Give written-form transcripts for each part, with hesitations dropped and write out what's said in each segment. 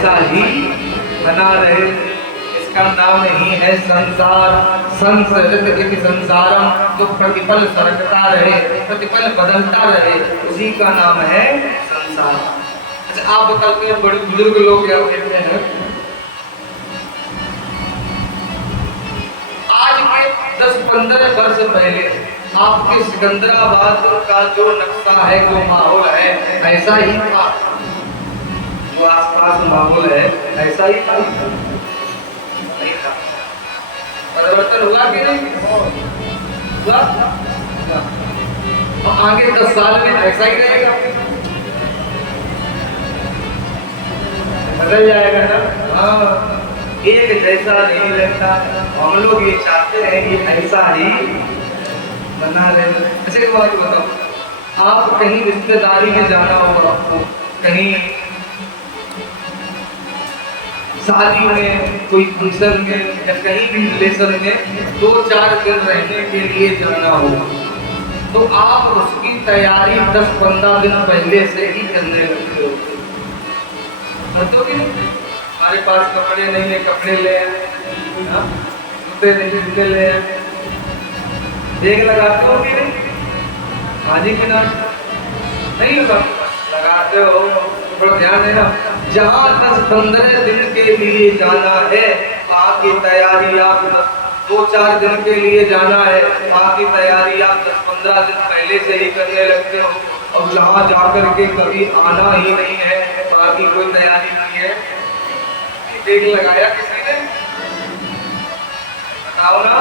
ऐसा ही बना रहे। इसका नाम ही है संसार। संसरत इति संसारम, तो प्रतिपल सरकता रहे, प्रतिपल बदलता रहे, उसी का नाम है संसार। अच्छा आप बताते हैं बड़े बुजुर्ग लोग क्या कहते हैं, आज के 10-15 वर्ष पहले आपके सिकंदराबाद का जो नक्शा है, जो माहौल है, ऐसा ही था। जो आसपास माहौल है ऐसा ही था, नहीं था। परिवर्तन हुआ कि नहीं हुआ? और आगे 10 साल में ऐसा ही रहेगा, बदल जाएगा ना। हाँ, एक जैसा नहीं रहता। हम लोग ये चाहते हैं कि ऐसा ही बना रहे। अच्छा एक बात बताओ, आप कहीं रिश्तेदारी में जाना होगा, आपको कहीं शादी में, कोई फंक्शन में या कहीं भी रिलेशन में 2-4 दिन रहने के लिए जाना होगा, तो आप उसकी तैयारी 10-15 दिन पहले से ही करने लगते हो। हमारे पास कपड़े नहीं है, कपड़े ले आए, जूते नहीं जूते ले आए, बैग लगाते हो कि नहीं? हाँ जी कि ना? नहीं लगाते हो, थोड़ा ध्यान देना। जहाँ 10-15 दिन के लिए जाना है, वहाँ की तैयारी आप 2-4 दिन के लिए जाना है, वहाँ की तैयारी आप 10-15 दिन पहले से ही करने लगते हो। और जहाँ जाकर के कभी आना ही नहीं है, वहाँ की कोई तैयारी नहीं है। बैग लगाया किसी ने? बताओ ना।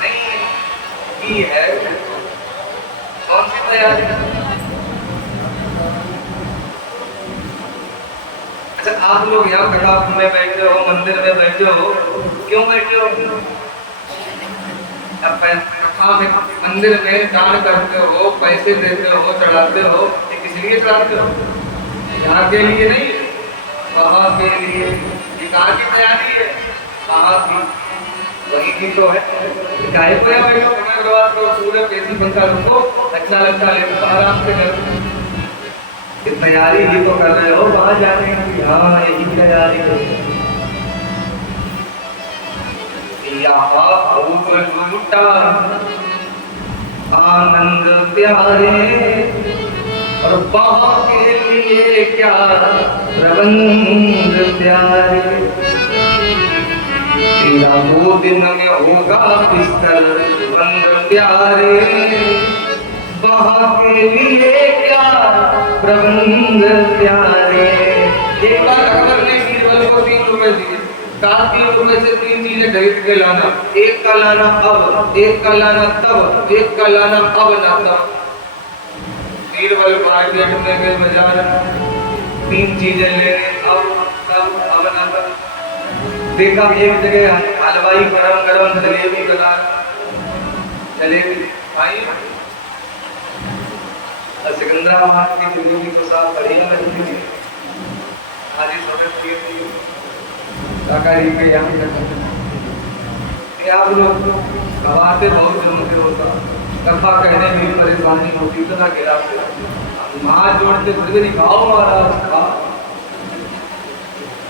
नहीं की है, कौन सी तैयारी? अच्छा आप लोग यहाँ कटाप में बैठे हो, मंदिर में बैठे हो, क्यों बैठे हो? कथा में, मंदिर में दान करते हो, पैसे देते हो, चढ़ाते हो, ये किस लिए चढ़ाते हो? यहाँ के लिए नहीं, वहाँ के लिए। ये कहाँ की तैयारी है? कहाँ की? वही की तो है। चाहे को यहाँ बैठो, पूरे पैसे बनता रखो, अच्छा लगता है, आराम से करो। तैयारी ही तो कर रहे हो वहां जाने की। हाँ यही तैयारी है। लूटा आनंद प्यारे, और वहां के लिए क्या प्रबंध प्यारे। तेरा वो दिन में होगा बिस्तर बंद प्यारे, वहां के लिए क्या प्रबंध प्यारे। एक बार अकबर ने बीरबल को 3 रुपए दिए, कहा 3 रुपए से 3 चीजें खरीद के लाना, एक का लाना अब, एक का लाना तब, एक का लाना अब ना तब। बीरबल मार्केट में गए, बाजार 3 चीजें लेने, अब तब अब ना तब। देखा एक जगह हलवाई गरम गरम जलेबी बना, जलेबी आई सिकंदराबाद की जलेबी तो साथ बढ़िया लगती है। आज छोटे काकारी के यहाँ आप लोग गवाते बहुत जमते होता, कथा कहने में परेशानी होती, इतना गिराते हाथ जोड़ते फिर भी नहीं खाओ महाराज खाओ।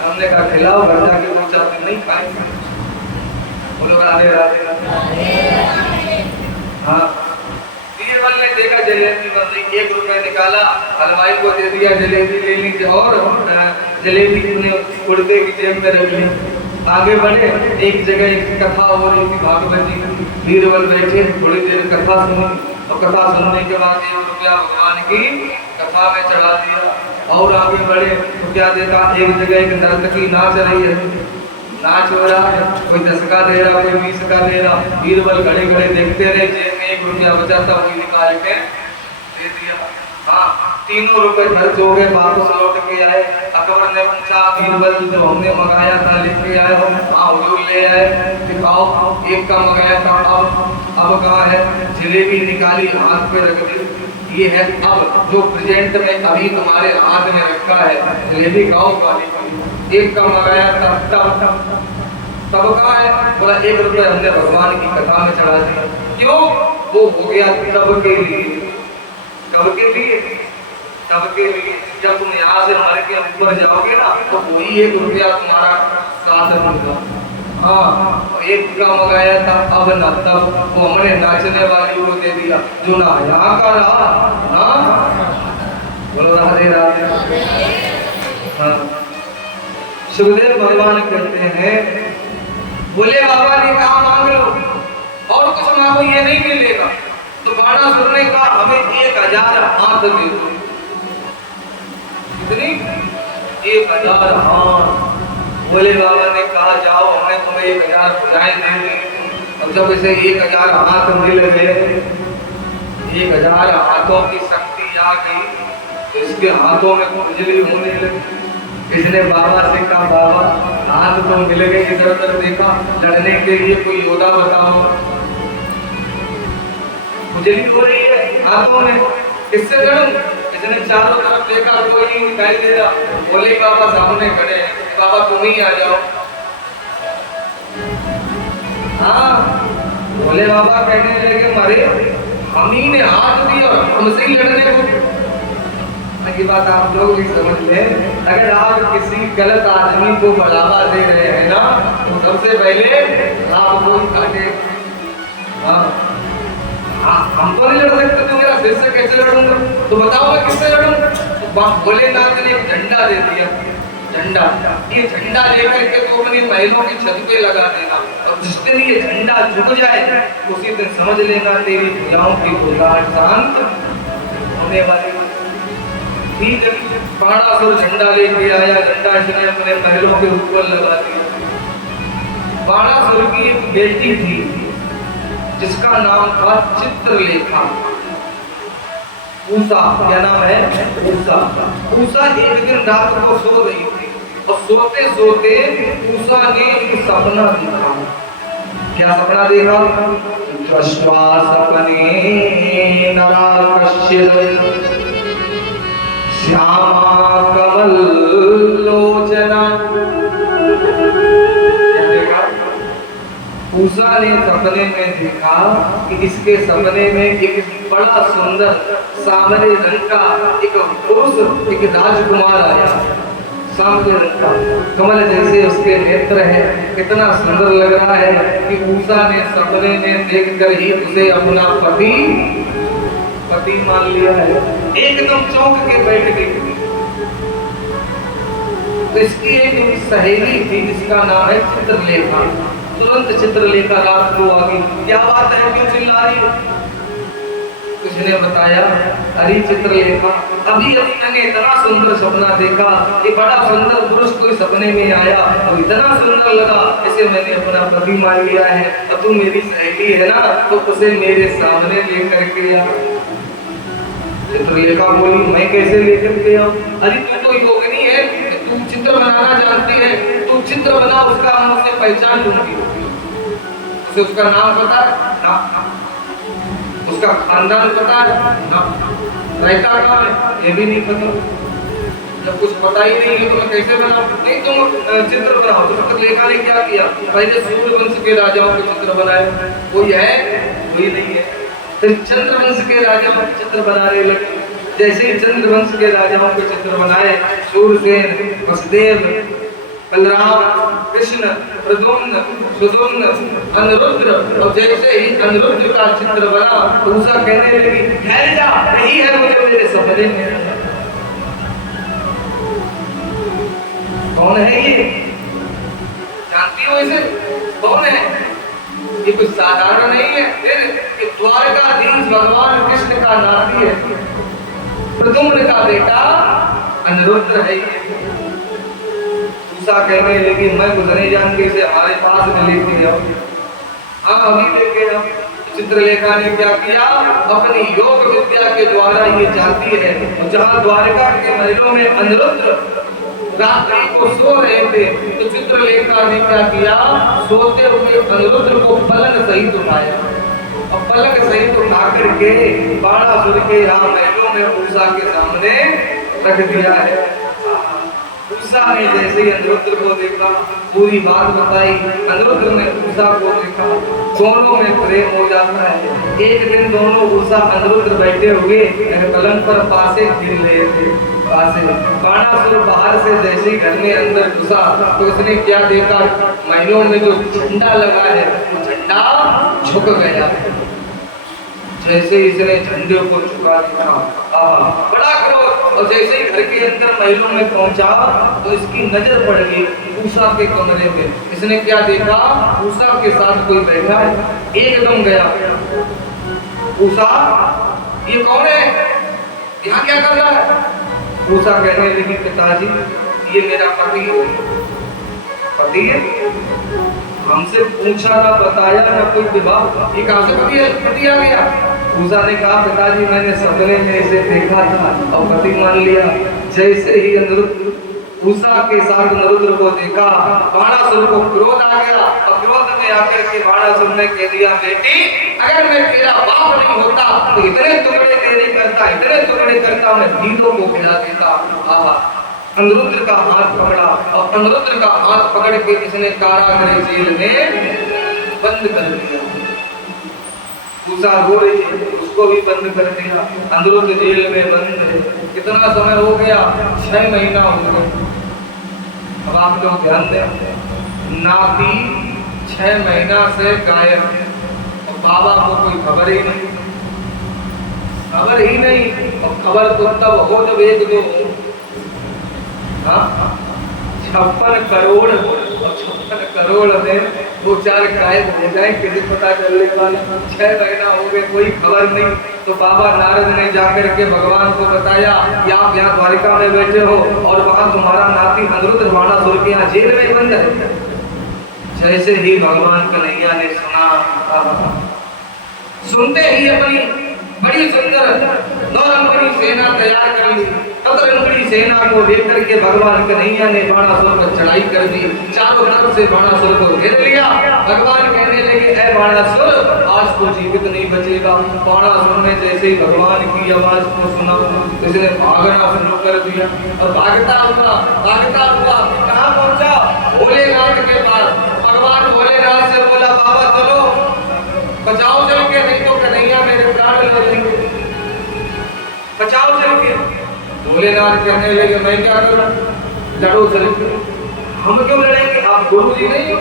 हमने कहा खिलाओ, घर जाके पूछा नहीं खाएंगे, बोलो राधे राधे। हाँ बीरबल ने देखा जलेबी बन रही, 1 रुपए निकाला, हलवाई को दे दिया, जलेबी ले ली और जलेबी ने कुर्ते की जेब में रख ली। आगे बढ़े, एक जगह एक कथा हो रही थी भागवत जी, बीरबल बैठे, थोड़ी देर कथा सुनी, और कथा सुनने के बाद 1 रुपया भगवान की कथा में चढ़ा दिया। और आगे बढ़े तो क्या देखा, एक जगह एक नर्तकी नाच रही है, नाच हो रहा है, कोई 10 का दे रहा, कोई 20 का दे रहा। बीरबल खड़े खड़े देखते रहे, जेब में 1 रुपया बचा था, वही निकाल के दे दिया। हाँ 3 रुपए खर्च हो गए, वापस लौट के आए। अकबर ने पूछा बीरबल जो हमने मंगाया था लेके आए हो? हाँ हुजूर ले आए। दिखाओ, 1 का मंगाया था, अब कहाँ है? जलेबी निकाली, हाथ पे रख दी, ये है अब जो प्रेजेंट में अभी तुम्हारे हाथ में रखा है, जलेबी खाओ पानी। 1 का मंगाया था तब कहाँ है? बोला 1 रुपये हमने भगवान की कथा में चढ़ा दिया। क्यों? वो हो गया तब के लिए, कब के लिए, तब के लिए। जब तुम यहाँ से मर के ऊपर जाओगे ना तो वही 1 रुपया तुम्हारा साथ होगा। हाँ, एक का मंगाया था, अब ना तब वो हमने नाचने वाली को दे दिया, जो ना यहाँ का रहा। हाँ, बोलो राधे राधे। हाँ, सुखदेव भगवान कहते हैं, बोले बाबा ने कहा मांग लो और कुछ मांगो, ये नहीं मिलेगा। तो बाणासुर ने कहा हमें 1000 हाथ दे दो। कितनी? 1000 हाथ। बोले बाबा ने कहा जाओ, हमने तुम्हें 1000 भुजाएं दे दी। अब जब इसे 1000 हाथ मिल गए, 1000 हाथों की शक्ति आ गई, तो इसके हाथों में बिजली होने लगी। इसने बाबा से कहा बाबा हाथ तो मिल गए, इधर उधर देखा, लड़ने के लिए कोई योद्धा बताओ। बिजली हो रही है हाथों में, किससे लड़ूं? इसने चारों तरफ देखा, कोई नहीं दिखाई दे रहा। बोले बाबा सामने खड़े हैं, बाबा तुम ही आ जाओ। हाँ, बोले बाबा कहने लगे मरे हम ही ने हाथ दिया और हमसे ही लड़ने को। ये बात आप लोग भी समझ लें, अगर आप किसी गलत आदमी को बढ़ावा दे रहे हैं ना, तो सबसे पहले आपको काटे। हम तो नहीं लड़ सकते, तो मेरा फिर से कैसे लड़ूंगा? तो बताओ मैं किससे लड़ूं? तो भोलेनाथ ने एक झंडा दे दिया। झंडा, ये झंडा लेकर के तो अपनी महलों की छत पे लगा देना, और जिस दिन ये झंडा झुक जाए उसी दिन समझ लेना तेरी भुजाओं की घुलाहट शांत होने वाली। ठीक है, बाणासुर झंडा लेके आया, झंडा इसने अपने महलों के ऊपर लगा दिया। बाणासुर की एक बेटी थी जिसका नाम था चित्रलेखा। उषा, क्या नाम है? उषा। उषा एक दिन रात को सो रही थी और सोते सोते उषा ने एक सपना देखा। क्या सपना देखा? दृष्ट्वा सपने नराकश्चित् श्यामा कमल लोचना। क्या देखा? उषा ने सपने में देखा कि इसके सपने में एक बड़ा सुंदर सांवरे रंग का एक पुरुष, एक राजकुमार आया। सांवरे रंग का, कमल जैसे उसके नेत्र है, कितना सुंदर लग रहा है कि उषा ने सपने में देखकर ही उसे अपना पति मान लिया है। एकदम चौंक के बैठ गई। तो इसकी एक सहेली थी जिसका नाम है चित्रलेखा। तुरंत चित्रलेखा रात को आ गई। क्या बात है, क्यों चिल्ला रही हो? उसने बताया, अरे चित्रलेखा, अभी मैंने इतना सुंदर सपना देखा, एक बड़ा सुंदर पुरुष कोई सपने में आया और इतना सुंदर लगा, इसे मैंने अपना पति मान लिया है। अब तू मेरी सहेली है ना, तो उसे मेरे सामने लेकर के आ। चित्रलेखा बोली, मैं कैसे लेकर के आऊं? अरे तू तो योगिनी है, तू चित्र बनाना जानती है, तू चित्र बना, उसका हम उसे पहचान लूंगी। उसे उसका नाम पता है ना, उसका खानदान पता है ना, रहता कहाँ है ये भी नहीं पता। जब कुछ पता ही नहीं है तो मैं कैसे बनाऊं? नहीं, तुम चित्र बनाओ। तो चित्रलेखा ने क्या किया? पहले सूर्यवंश के राजाओं के चित्र बनाए, कोई है? कोई नहीं है। फिर चंद्रवंश के राजाओं के चित्र बनाने लगे। जैसे ही चंद्रवंश के राजाओं के चित्र बनाए, सूरसेन, वसुदेव, बलराम, कृष्ण, प्रद्युम्न, सुदुम्न, अनिरुद्ध, और जैसे ही अनिरुद्ध का चित्र बना तो उषा कहने लगी, ठहर जा, यही है मुझे मेरे सपने में। कौन है ये? जानती हो इसे? कौन है ये? कुछ साधारण नहीं है, फिर द्वारकाधीश भगवान कृष्ण का नाती है, प्रद्युम्न का बेटा अनिरुद्ध है। उषा कहने लगी, मैं कुछ नहीं जानती, इसे हमारे पास में लेके जाओ। हाँ, अभी लेके जाओ। चित्रलेखा ने क्या किया? अपनी योग विद्या के द्वारा ये जाती है, जहाँ द्वारका के महलों में अनिरुद्ध रात्रि को सो रहे थे, तो चित्रलेखा ने क्या किया? सोते हुए अनिरुद्ध को पलंग सहित उठाया और पलंग सहित उठा करके बाणासुर के यहाँ महलों में उषा के सामने रख दिया है। उषा ने जैसे ही अनिरुद्ध को देखा, पूरी बात बताई, अनिरुद्ध ने उषा को देखा, दोनों में प्रेम हो जाता है। एक दिन दोनों उषा अनिरुद्ध बैठे हुए पलंग पर पासे खेल रहे थे पास से बाणासुर बाहर से जैसे ही घर में अंदर घुसा तो उसने क्या देखा, महलों में जो झंडा लगा है वो झंडा झुक गया। जैसे ही इसने झंडे को झुका दिया, बड़ा क्रोध, और जैसे ही घर के अंदर महलों में पहुंचा तो इसकी नजर पड़ गई उषा के कमरे में। इसने क्या देखा, उषा के साथ कोई बैठा है। एकदम गया, उषा ये कौन है, यहाँ क्या कर रहा है? उषा कहने लगी, पिताजी ये मेरा पति है। पति है? हमसे पूछा ना बताया ना कोई विवाह, ये कहाँ से पति आ गया? उषा ने कहा, पिताजी मैंने सपने में इसे देखा था और पति मान लिया। जैसे ही उषा के साथ नरुद्र को देखा, बाणासुर को क्रोध आ गया और क्रोध में आकर के बाणासुर ने कह दिया, बेटी अगर मैं तेरा बाप नहीं होता तो इतने टुकड़े तेरे करता, इतने टुकड़े करता, मैं भीतों को खिला देता। अनिरुद्ध का हाथ पकड़ा और अनिरुद्ध का हाथ पकड़ के इसने कारागृह जेल में बंद कर दिया। उषा हो रही है, उसको भी बंद कर दिया। अनिरुद्ध जेल में बंद है। कितना समय हो गया? 6 महीना हो गया। अब आप लोग ध्यान दें, नाती 6 महीना से गायब है और बाबा को कोई खबर ही नहीं, खबर ही नहीं। और खबर तो तब हो जब 1-2 56 करोड़ और 56 करोड़ में 2-4 गायब हो जाए, किसी पता चलने वाला। 6 महीना हो गए, कोई खबर नहीं। तो बाबा नारद ने जाकर के भगवान को बताया कि आप यहाँ द्वारिका में बैठे हो और वहां तुम्हारा नाती अनिरुद्ध बाणासुर के यहाँ जेल में बंद है। जैसे ही भगवान कन्हैया ने सुना, सुनते ही अपनी बड़ी सुंदर 9 रंगड़ी सेना तैयार कर ली। 7 रंगड़ी सेना को लेकर के भगवान कन्हैया ने बाणासुर पर चढ़ाई कर दी। चारों तरफ से बाणासुर को घेर लिया। भगवान कहने लगे, ऐ बाणासुर आज तो जीवित नहीं बचेगा। बाणासुर ने जैसे ही भगवान की आवाज को सुना तो इसने भागना शुरू कर दिया और भागता हुआ कहाँ पहुंचा? भोलेनाथ के पास। भगवान भोलेनाथ से बोला, बाबा चलो बचाओ चल के, नहीं तो कन्हैया मेरे प्राण ले लेंगे, बचाओ चल के। भोलेनाथ कहने लगे, मैं क्या करूं? लड़ो चल के। हम क्यों लड़ेंगे? आप गुरु जी नहीं हो,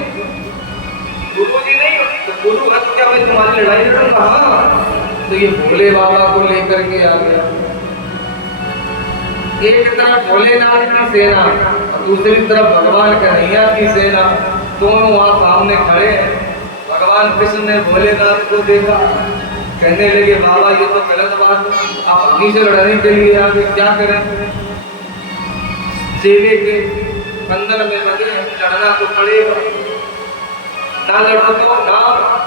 गुरु जी नहीं हो तो गुरु है तो क्या मैं तुम्हारी लड़ाई लड़ूंगा? हाँ। तो ये भोले बाबा को लेकर के आ गया। एक तरफ भोलेनाथ की सेना और दूसरी तरफ भगवान कन्हैया की सेना, दोनों वहां सामने खड़े हैं। भगवान कृष्ण ने भोलेनाथ को देखा, कहने लगे, बाबा ये तो गलत बात है, आप अपनी से लड़ने के लिए आगे, क्या करें? सेवे के बंधन में बंधे, लड़ना तो पड़ेगा, ना लड़ो तो ना।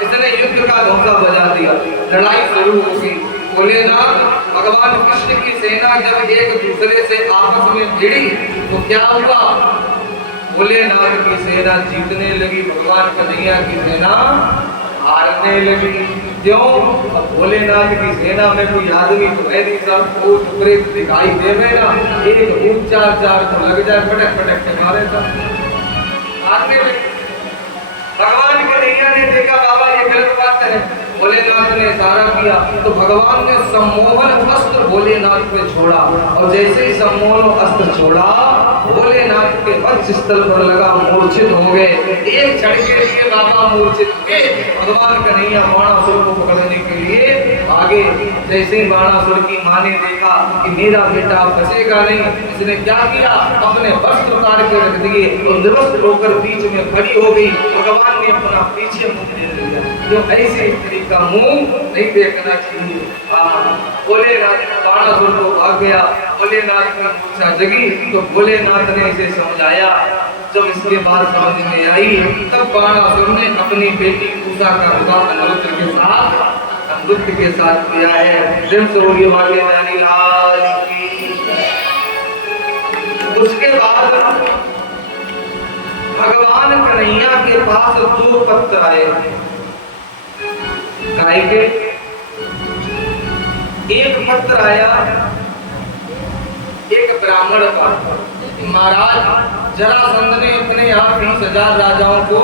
इसने युद्ध का धोखा बजा दिया, लड़ाई शुरू हो गई। भोलेनाथ भगवान कृष्ण की सेना जब एक दूसरे से आपस में भिड़ी तो क्या हुआ? भोलेनाथ की सेना जीतने लगी, भगवान कन्हैया की सेना हारने लगी। क्यों? अब भोलेनाथ की सेना में कोई आदमी तो है नहीं, सब वो टुकड़े दिखाई दे ना, एक भूत 4 तो लग जाए, पटक के मारे था, हारने लगे। भगवान कन्हैया ने देखा, बाबा ये गलत बात है। भोलेनाथ ने इशारा किया तो भगवान ने सम्मोहन अस्त्र भोलेनाथ पे छोड़ा और जैसे ही सम्मोहन अस्त्र छोड़ा, भोलेनाथ के वक्ष स्थल पर लगा, मूर्छित हो गए। एक क्षण के लिए बाबा मूर्छित हुए। भगवान कन्हैया बाणासुर को पकड़ने के लिए आगे। जैसे ही बाणासुर की मां ने देखा कि मेरा बेटा बचेगा नहीं, इसने क्या किया? अपने वस्त्र उतार के रख दिए और निर्वस्त्र होकर बीच में खड़ी हो गई। भगवान ने अपना पीछे मुंह दे दिया, जो ऐसे स्त्री का मुंह नहीं देखना चाहिए। भोलेनाथ बाणासुर को भाग गया। भोलेनाथ की मूर्छा जगी तो भोलेनाथ ने इसे समझाया। जब इसके बाद समझ में आई तब बाणासुर ने अपनी बेटी उषा का विवाह अनिरुद्ध के साथ किया है। दिन से वाले रानी लाल की। उसके बाद भगवान कन्हैया के पास 2 पत्र आए। गाय के एक पत्र आया एक ब्राह्मण का, महाराज जरासंध ने अपने यहाँ 30,000 राजाओं को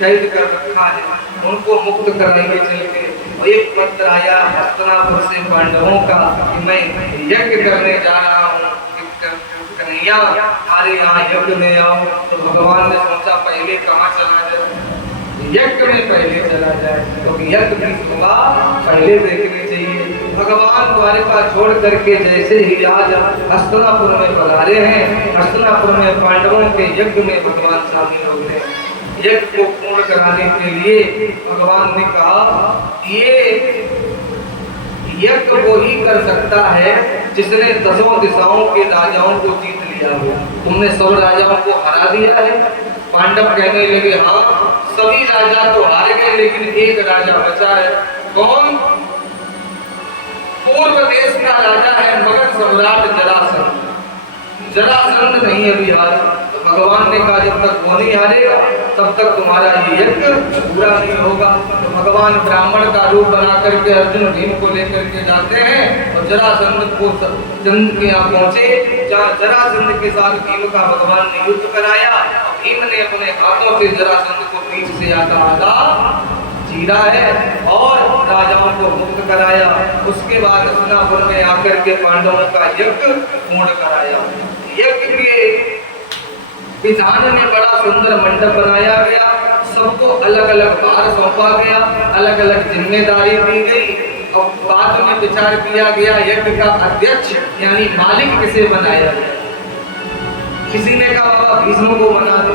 कैद कर रखा है, उनको मुक्त कराएंगे चल के। और एक पत्र आया हस्तिनापुर से पांडवों का कि मैं यज्ञ करने जा रहा हूँ, कन्हैया हमारे यहाँ यज्ञ में आओ। तो भगवान ने सोचा पहले कहाँ चला जाए, यज्ञ में पहले चला जाए, क्योंकि तो यज्ञ की शोभा पहले देखनी चाहिए। भगवान द्वारिका छोड़ करके जैसे ही आज हस्तिनापुर में पधारे हैं, हस्तिनापुर में पांडवों के यज्ञ में भगवान शामिल हो गए। यज्ञ को पूर्ण कराने के लिए भगवान ने कहा ये यज्ञ वो ही कर सकता है जिसने दसों दिशाओं के राजाओं को जीत लिया हो। तुमने सब राजाओं को हरा दिया है। पांडव कहने लगे हाँ सभी राजा तो हार गए, लेकिन एक राजा बचा है। कौन? पूर्व देश का राजा है मगध सम्राट जरासंध। जरासंध नहीं अभी हारा। तो भगवान ने कहा जब तक वो नहीं हारेगा तब तक तुम्हारा ये यज्ञ पूरा नहीं होगा। तो भगवान ब्राह्मण का रूप बना करके अर्जुन भीम को लेकर के जाते हैं और जरासंध को चंद के यहाँ पहुंचे, जहाँ जरासंध के साथ भीम का भगवान ने युद्ध कराया। भीम ने अपने हाथों से जरासंध को बीच से आधा चीरा है और राजाओं को मुक्त कराया। उसके बाद हस्तिनापुर में आकर के पांडवों का यज्ञ पूर्ण कराया। यज्ञ के विधान में बड़ा सुंदर मंडप बनाया गया, सबको अलग अलग भार सौंपा गया, अलग अलग जिम्मेदारी दी गई और बाद में विचार किया गया यज्ञ का अध्यक्ष यानी मालिक किसे बनाया जाए। किसी ने कहा बाबा भीष्म को बना दो,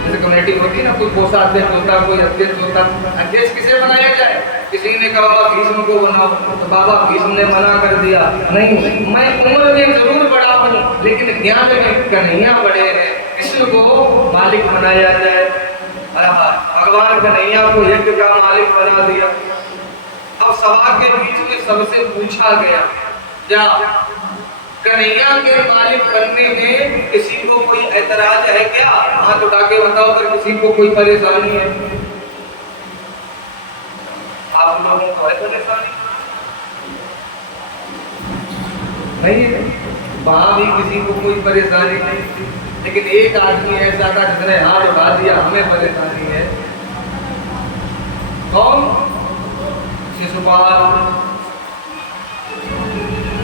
जैसे कमेटी होती है ना, कोई कोषाध्यक्ष होता, कोई अध्यक्ष होता, अध्यक्ष किसे बनाया जाए। किसी ने कहा बाबा भीष्म को बनाओ, तो बाबा भीष्म ने मना कर दिया, नहीं मैं उम्र में जरूर बड़ा हूँ लेकिन ज्ञान में कन्हैया बड़े हैं, कृष्ण को मालिक बनाया जाए। भगवान कन्हैया को यज्ञ का मालिक बना दिया। अब सभा के बीच में सबसे पूछा गया क्या कन्हैया के मालिक बनने में किसी को कोई ऐतराज है क्या? हाथ उठा के बताओ अगर किसी को कोई परेशानी है। आप लोगों को है परेशानी? नहीं, वहां भी किसी को कोई परेशानी नहीं, लेकिन एक आदमी ऐसा था जिसने हाथ उठा दिया, हमें परेशानी है। कौन? शिशुपाल।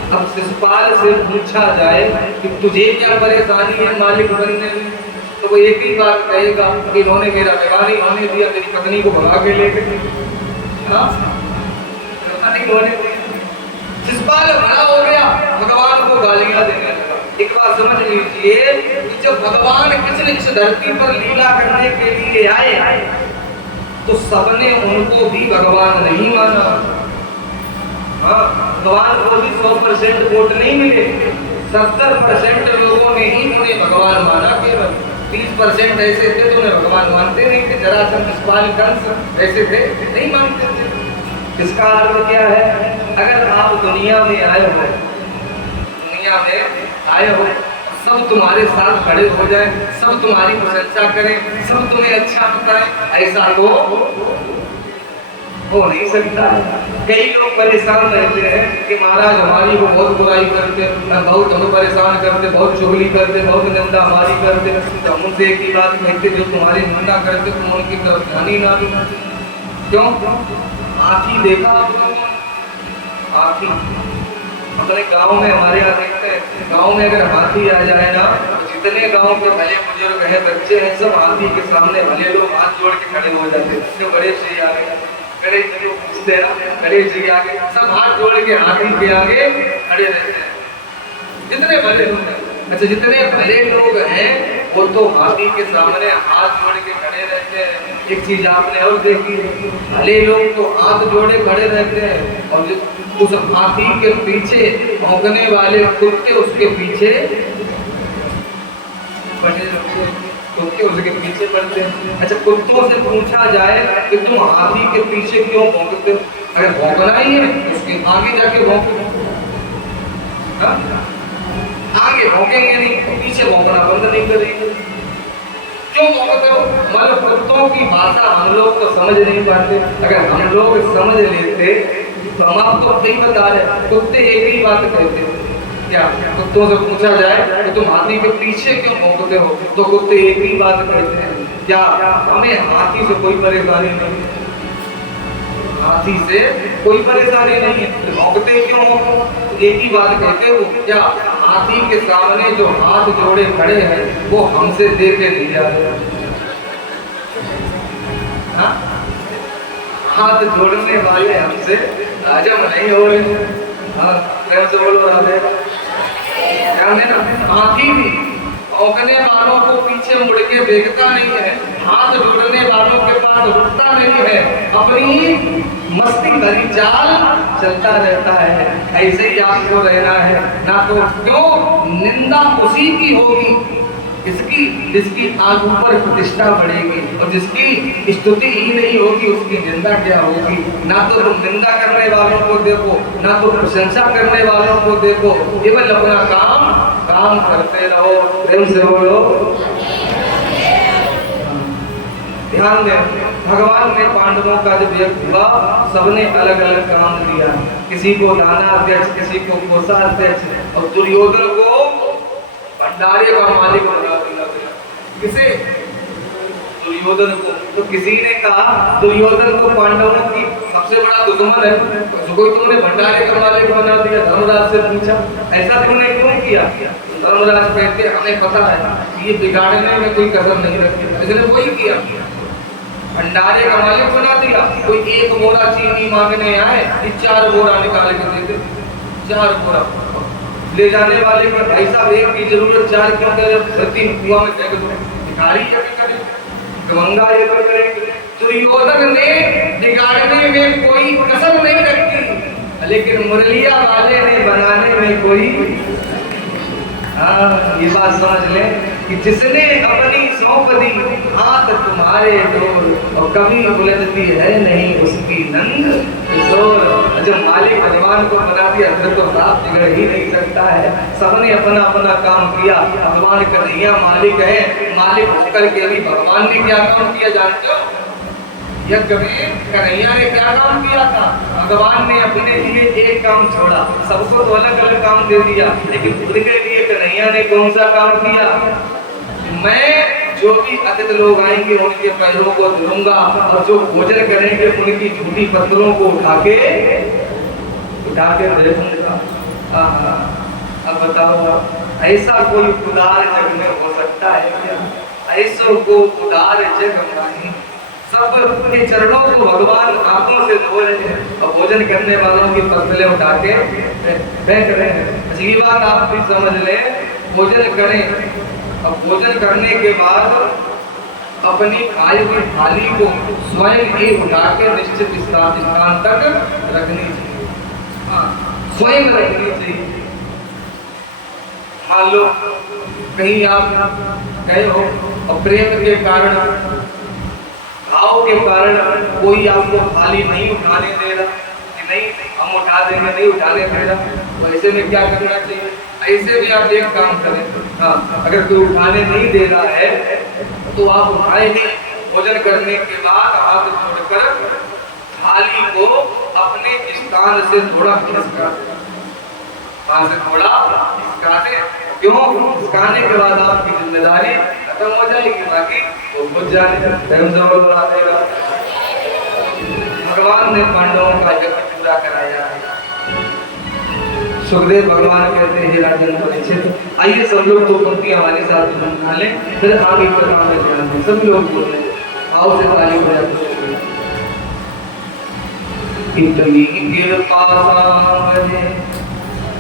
अब शिशुपाल से पूछा जाए कि तुझे क्या परेशानी है मालिक बनने में, तो वो एक ही बात कहेगा कि इन्होंने मेरा विवाह नहीं होने दिया, मेरी पत्नी को भगा के ले गए। शिशुपाल बड़ा हो गया, भगवान को गालियां देने लगा। एक बात समझ लीजिए कि जब भगवान कृष्ण इस धरती पर लीला करने के लिए आए तो सबने उनको भी भगवान नहीं माना। भगवान को भी 100% वोट नहीं मिले, 70% लोगों ने ही उन्हें भगवान माना। केवल 30% ऐसे थे जो उन्हें भगवान मानते नहीं थे। जरासंध, शिशुपाल, कंस ऐसे थे नहीं मानते थे। इसका अर्थ क्या है? अगर आप दुनिया में आए हो, सब तुम्हारे साथ खड़े हो जाए, सब तुम्हारी प्रशंसा करें, सब तुम्हें अच्छा बताएं, ऐसा तो हो नहीं सकता। कई लोग परेशान रहते हैं कि महाराज हमारी को बहुत बुराई करते, बहुत हमें परेशान करते, बहुत चुगली करते, बहुत निंदा हमारी करते। तो हम उनसे एक ही बात कहते, जो तुम्हारी निंदा करते तुम उनकी तरफ ध्यान ही ना दो। क्यों? हाथी देखा हाथी अपने गांव में, हमारे यहाँ देखते हैं गांव में अगर हाथी आ जाए ना, तो जितने गांव के भले बुजुर्ग हैं, बच्चे हैं, सब हाथी के सामने भले लोग हाथ जोड़ के खड़े हो जाते हैं। जो गणेश जी आ गए, गणेश जी को पूछते हैं, गणेश जी आगे, सब हाथ जोड़ के हाथी के आगे खड़े रहते हैं, जितने भले लोग हैं। अच्छा, जितने भले लोग हैं वो तो हाथी के सामने हाथ जोड़ के खड़े रहते हैं। एक चीज आपने और देखी, भले लोग तो हाथ जोड़े खड़े रहते हैं और उस हाथी के पीछे भौंकने वाले कुत्ते उसके पीछे कुत्ते उसके पीछे पड़ते हैं। अच्छा, कुत्तों से पूछा जाए कि तुम हाथी के पीछे क्यों भौंकते हो? अगर भौंकना ही है उसके आगे जाके भौंको, आगे भौंकेंगे नहीं, पीछे भौंकना बंद नहीं करेंगे। क्यों भौंकते हो? मतलब कुत्तों की भाषा हम लोग तो समझ नहीं पाते। अगर हम लोग समझ लेते तो हम आपको सही बता रहे, कुत्ते एक ही बात कहते हैं। क्या कुत्तों से पूछा जाए कि तुम हाथी के पीछे क्यों भौंकते हो, तो कुत्ते एक ही बात कहते हैं, क्या हमें हाथी से कोई परेशानी नहीं। हाथी से कोई परेशानी नहीं है। भौंकते क्यों हो? एक ही बात कहते हो, क्या हाथी के सामने जो हाथ जोड़े खड़े हैं वो हमसे देखे नहीं जा रहे? हाँ? हाथ जोड़ने वाले हमसे हजम नहीं हो रहे। हाँ, प्रेम से बोलो राधे। ध्यान देना, हाथी भी भौंकने वालों को पीछे मुड़ के देखता नहीं है, हाथ जोड़ने वालों के पास रुकता नहीं है, अपनी मस्ती भरी चाल चलता रहता है। ऐसे ही आपको रहना है ना। तो क्यों निंदा उसी की होगी इसकी जिसकी आग ऊपर प्रतिष्ठा बढ़ेगी, और जिसकी स्तुति ही नहीं होगी उसकी निंदा क्या होगी? ना तो तुम निंदा करने वालों को देखो, ना तो प्रशंसा करने वालों को देखो, केवल अपना काम काम करते रहो। प्रेम से बोलो। ध्यान दें, भगवान ने पांडवों का जब यज्ञ हुआ सबने अलग अलग काम किया। किसी को दाना अध्यक्ष, किसी को कोषाध्यक्ष, और दुर्योधन को भंडारे का मालिक बना दिया। किसे? दुर्योधन को। तो किसी ने कहा दुर्योधन को पांडवों की सबसे बड़ा दुश्मन है, कोई तुमने भंडारे का मालिक बना दिया। धर्मराज से पूछा ऐसा तुमने क्यों किया? धर्मराज कहते हमें पता है ये बिगाड़ने में कोई कसर नहीं रखी, इसने वही किया, भंडारे का मालिक बना दिया। कोई एक बोरा चीनी मांगने आए, 4 बोरा निकाल के देते, 4 बोरा ले जाने वाले को ऐसा एक की जरूरत 4 क्यों करे? धरती कुआं में फेंक दो, भिखारी ये करे, गंगा ये करे। दुर्योधन ने बिगाड़ने में कोई कसर नहीं रखी, लेकिन मुरलिया वाले ने बनाने में कोई। हाँ, ये बात समझ ले कि जिसने अपनी सौंप दी हाथ तुम्हारे डोर, और कभी उलझती है नहीं उसकी नंग किशोर। जब मालिक भगवान को बना दिया फिर तो बात बिगड़ ही नहीं सकता है। सबने अपना अपना काम किया। भगवान कन्हैया मालिक है, मालिक होकर के भी भगवान ने क्या काम किया जानते हो? यज्ञ में कन्हैया ने क्या काम किया था? भगवान ने अपने लिए एक काम छोड़ा, सबको तो अलग अलग काम दे दिया, लेकिन खुद के लिए कन्हैया ने कौन सा काम किया? मैं जो भी अतिथि लोग आएंगे उनके पैरों को धुलूंगा, और जो भोजन करेंगे उनकी झूठी पत्थरों को उठा के देखूंगा। अब बताओ ऐसा कोई उदार जग में हो सकता है क्या? ऐसो को उदार जग नहीं। सब के चरणों को भगवान आंखों से धो रहे हैं और भोजन करने वालों की पत्थरें उठा के फेंक रहे हैं। अच्छी बात आप भी समझ लें, भोजन करें और भोजन करने के बाद अपनी खाई हुई थाली को स्वयं ही उठा के निश्चित स्थान तक रखनी चाहिए। हाँ, स्वयं रखनी चाहिए। मान लो कहीं आप गए हो और प्रेम के कारण, भाव के कारण कोई आपको थाली नहीं उठाने दे रहा कि नहीं हम उठा देंगे, नहीं उठाने दे रहा, तो ऐसे में क्या करना चाहिए? ऐसे में आप एक काम करें, हाँ, अगर कोई उठाने नहीं दे रहा है तो आप उठाए नहीं। भोजन करने के बाद हाथ जोड़कर थाली को अपने स्थान से थोड़ा खिसका दें, वहां से थोड़ा खिसका दें। क्यों? खिसकाने के बाद आपकी जिम्मेदारी खत्म हो जाएगी, बाकी वो बुझ जाने बना देगा। भगवान ने पांडवों का यज्ञ पूरा कराया। सुखदेव भगवान कहते हैं राजन परीक्षित, आइए सब लोग दो पंक्ति हमारे साथ सुना लें, फिर आगे के काम में ध्यान दें। सब लोग बोले आओ से ताली बजाते इतनी कृपा सामने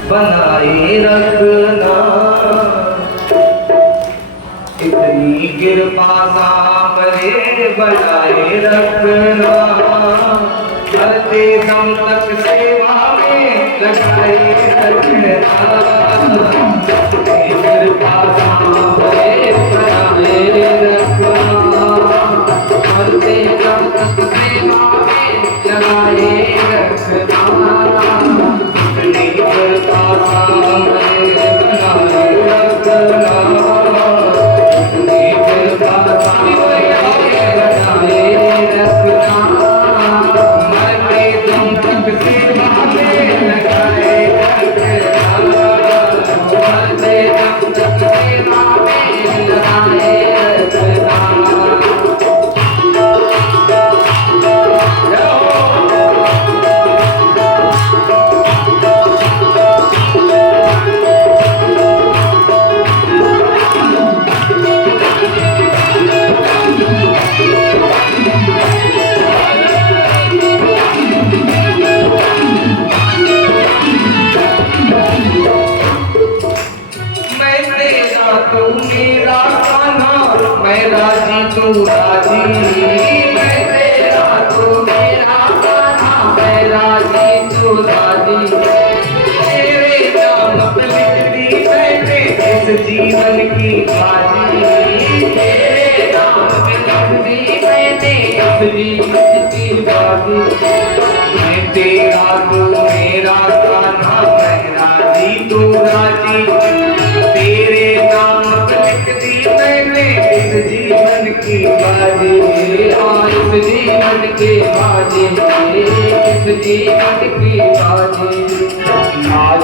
बनाए रखना, इतनी कृपा सामने बनाए रखना, करते हम तक सेवा में लगाए रखना, कृपा सामने बनाए रखना, करते हम तक सेवा में लगाए रखना, इतनी कृपा सामने बनाए रखना, तू मेरा कान्हा, मैं राजी तू राजी। मैं तेरा तू मेरा कान्हा, मैं राजी तू राजी। तेरे नाम पे लिख दी मैंने इस जीवन की बाजी। तेरे नाम पे लिख दी मैंने इस जीवन की बाजी। मैं तेरा तू मेरा कान्हा, मैं राजी तू राजी। तेरे नाम पे लिख दी मैंने इस जीवन की बाजी। हाँ इस जीवन की बाजी, इस जीवन की बाजी। आज